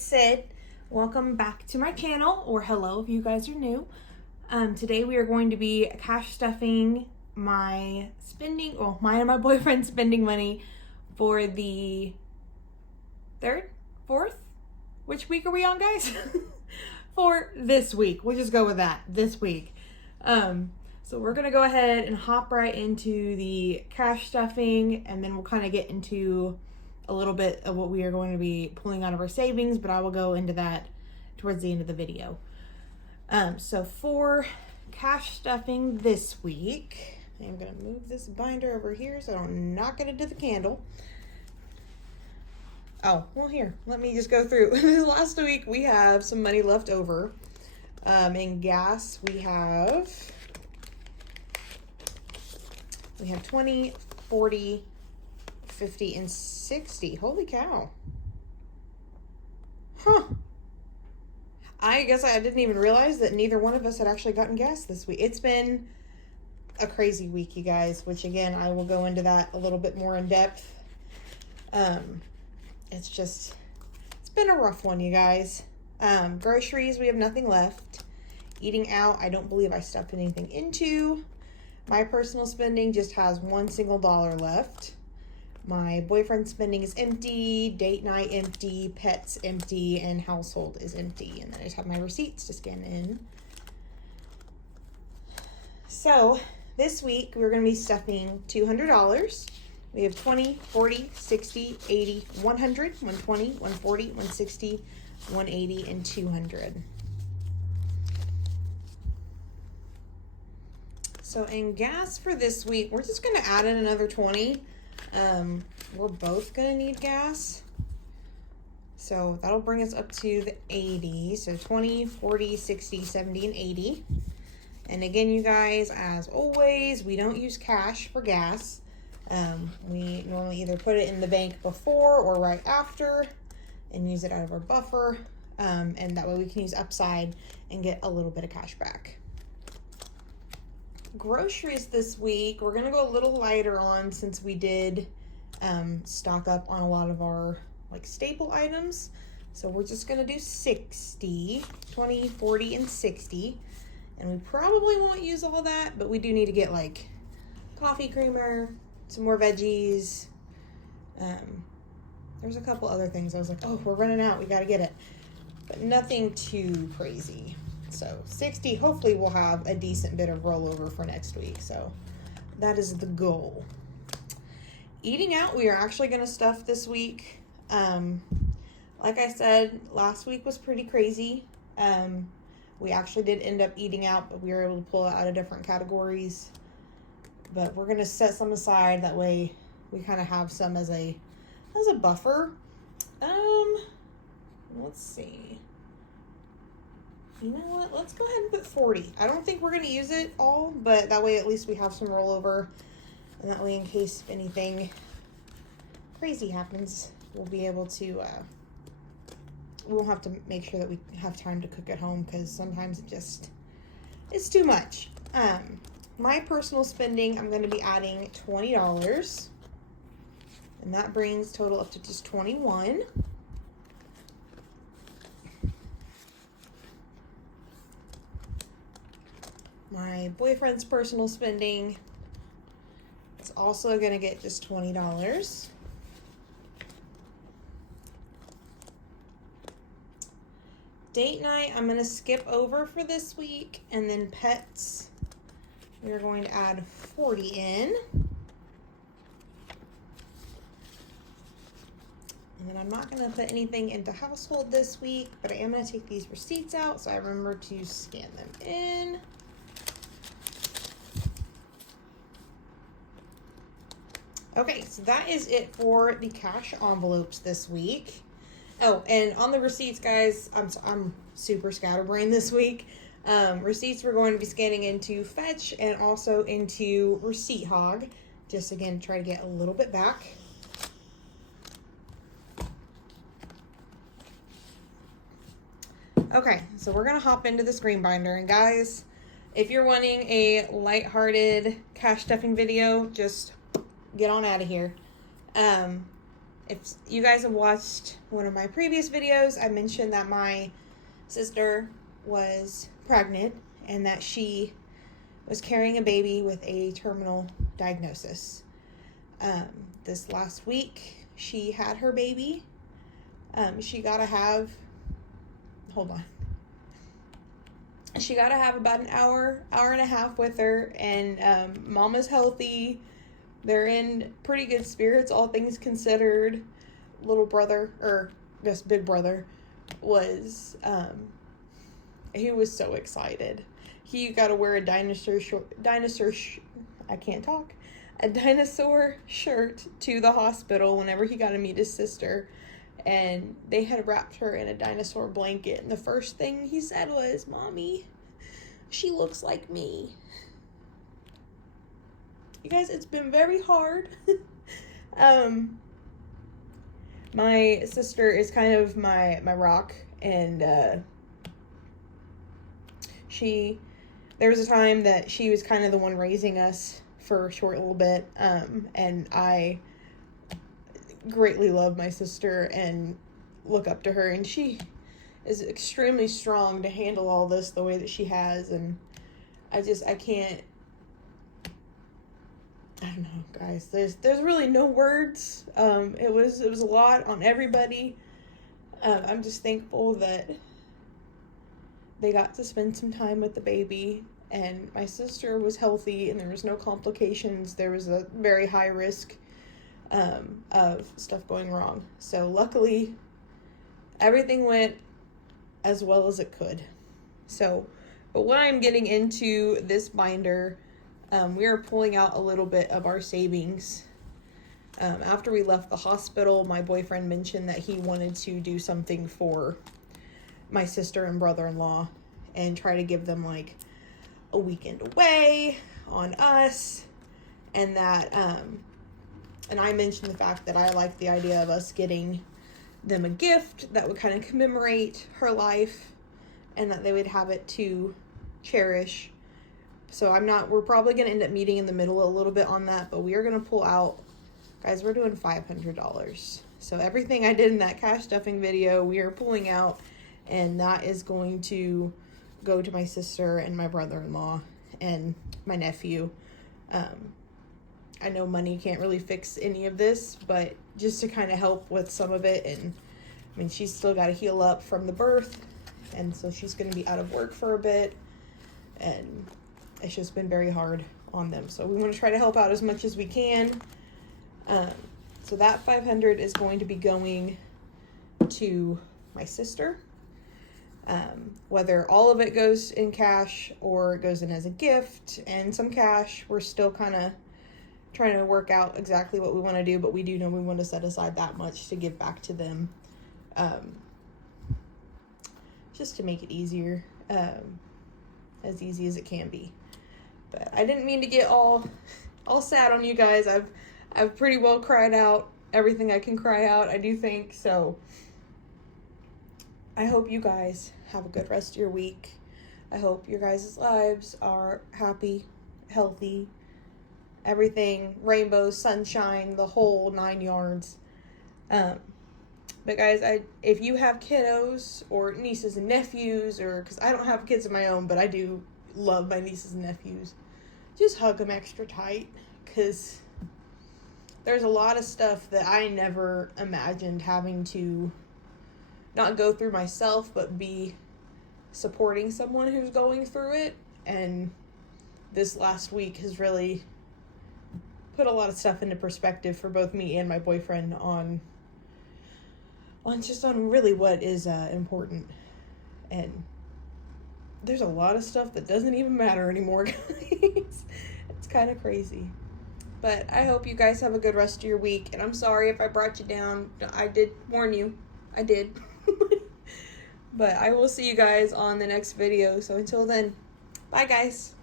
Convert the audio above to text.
it's Sid. Welcome back to my channel, or hello if you guys are new. Today we are going to be cash stuffing my spending, well, mine and my boyfriend's spending money for the fourth? Which week are we on, guys? For this week. We'll just go with that, this week. So we're gonna go ahead and hop right into the cash stuffing, and then we'll kind of get into a little bit of what we are going to be pulling out of our savings, but I will go into that towards the end of the video. So for cash stuffing this week, I'm gonna move this binder over here so I don't knock it into the candle. Oh, well, here, let me just go through. This last week we have some money left over. In gas we have 20, 40, 50, and 60. Holy cow. Huh. I guess I didn't even realize that neither one of us had actually gotten gas this week. It's been a crazy week, you guys, which again, I will go into that a little bit more in depth. It's been a rough one, you guys. Groceries, we have nothing left. Eating out, I don't believe I stuffed anything into. My personal spending just has one single dollar left. My boyfriend's spending is empty, date night empty, pets empty, and household is empty. And then I just have my receipts to scan in. So this week we're going to be stuffing $200. We have 20, 40, 60, 80, 100, 120, 140, 160, 180, and 200. So in gas for this week, we're just going to add in another 20. We're both going to need gas. So that'll bring us up to the 80. So 20, 40, 60, 70, and 80. And again, you guys, as always, we don't use cash for gas. We normally either put it in the bank before or right after and use it out of our buffer. And that way we can use upside and get a little bit of cash back. Groceries this week, we're going to go a little lighter on since we did stock up on a lot of our like staple items. So we're just going to do 60, 20, 40, and 60. And we probably won't use all that, but we do need to get like coffee creamer, some more veggies. There's a couple other things. I was like, oh, we're running out. We got to get it. But nothing too crazy. So 60, hopefully we'll have a decent bit of rollover for next week. So that is the goal. Eating out, we are actually going to stuff this week. Like I said, last week was pretty crazy. We actually did end up eating out, but we were able to pull it out of different categories. But we're going to set some aside. That way we kind of have some as a buffer. Let's see. You know what? Let's go ahead and put 40. I don't think we're going to use it all, but that way at least we have some rollover. And that way in case anything crazy happens, we'll be able to, we'll have to make sure that we have time to cook at home because sometimes it's too much. My personal spending, I'm going to be adding $20. And that brings total up to just 21. My boyfriend's personal spending is also going to get just $20. Date night, I'm going to skip over for this week. And then pets, we're going to add 40 in. And then I'm not going to put anything into household this week, but I am going to take these receipts out so I remember to scan them in. Okay, so that is it for the cash envelopes this week. Oh, and on the receipts, guys, I'm super scatterbrained this week. Receipts we're going to be scanning into Fetch and also into Receipt Hog. Just again, try to get a little bit back. Okay, so we're gonna hop into the screen binder, and guys, if you're wanting a lighthearted cash stuffing video, just get on out of here. if you guys have watched one of my previous videos, I mentioned that my sister was pregnant and that she was carrying a baby with a terminal diagnosis. This last week, she had her baby. She got to have about an hour and a half with her, and Mama's healthy. They're in pretty good spirits, all things considered. Little brother, or just big brother, was, he was so excited. He got to wear a dinosaur shirt to the hospital whenever he got to meet his sister. And they had wrapped her in a dinosaur blanket. And the first thing he said was, "Mommy, she looks like me." You guys, it's been very hard. My sister is kind of my rock. And there was a time that she was kind of the one raising us for a short little bit. And I greatly love my sister and look up to her, and she is extremely strong to handle all this the way that she has, and I don't know, guys, there's really no words. It was a lot on everybody. I'm just thankful that they got to spend some time with the baby, and my sister was healthy and there was no complications. There was a very high risk of stuff going wrong. So luckily, everything went as well as it could. So, but what I'm getting into this binder, we are pulling out a little bit of our savings. After we left the hospital, my boyfriend mentioned that he wanted to do something for my sister and brother-in-law and try to give them like a weekend away on us, and that, and I mentioned the fact that I like the idea of us getting them a gift that would kind of commemorate her life and that they would have it to cherish. So we're probably going to end up meeting in the middle a little bit on that, but we are going to pull out, guys, we're doing $500. So everything I did in that cash stuffing video, we are pulling out, and that is going to go to my sister and my brother-in-law and my nephew. I know money can't really fix any of this, but just to kind of help with some of it. And I mean, she's still got to heal up from the birth, and so she's going to be out of work for a bit, and it's just been very hard on them. So we want to try to help out as much as we can. So that $500 is going to be going to my sister. Whether all of it goes in cash or it goes in as a gift and some cash, we're still kind of trying to work out exactly what we want to do, but we do know we want to set aside that much to give back to them, just to make it easier, as easy as it can be. But I didn't mean to get all sad on you guys. I've pretty well cried out everything I can cry out, I do think. So I hope you guys have a good rest of your week. I hope your guys' lives are happy, healthy, everything, rainbows, sunshine, the whole 9 yards. But guys, if you have kiddos or nieces and nephews, or because I don't have kids of my own, but I do love my nieces and nephews, just hug them extra tight, because there's a lot of stuff that I never imagined having to not go through myself, but be supporting someone who's going through it. And this last week has really put a lot of stuff into perspective for both me and my boyfriend on really what is important. And there's a lot of stuff that doesn't even matter anymore, guys. It's kind of crazy. But I hope you guys have a good rest of your week. And I'm sorry if I brought you down. I did warn you. I did. But I will see you guys on the next video. So until then, bye guys.